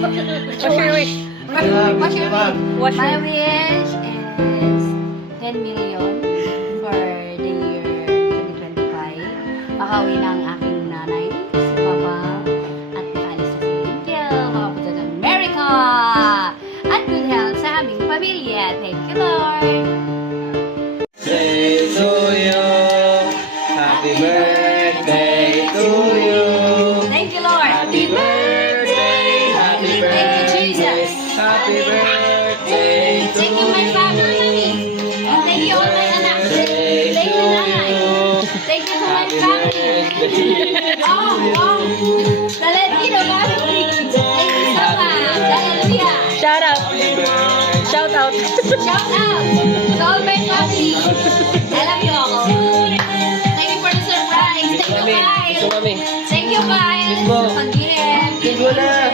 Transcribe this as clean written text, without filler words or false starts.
What's your wish? What's your wish? What's My your wish is 10 million for the year 2025. Makawi na ang aking nanay, si Papa, at makaalis na si India, makapunta ng America, at good health sa aming pamilya. Thank you, Lord. Birthday to you. Happy birthday to you. Thank you, Lord. Happy birthday. Happy Thank you, birthday. Jesus. Happy birthday to Thank you, my family. And thank you, all my anak. Thank you, nanay. Thank you to my family. Oh. Valentino family. Thank you so much. Hallelujah. shout out? Shout out. Shout out to all my family. I love you all. Thank you for the surprise. Thank you, guys. Mami. Thank you, guys. Kiss mo. Pag-gift. Kiss mo na.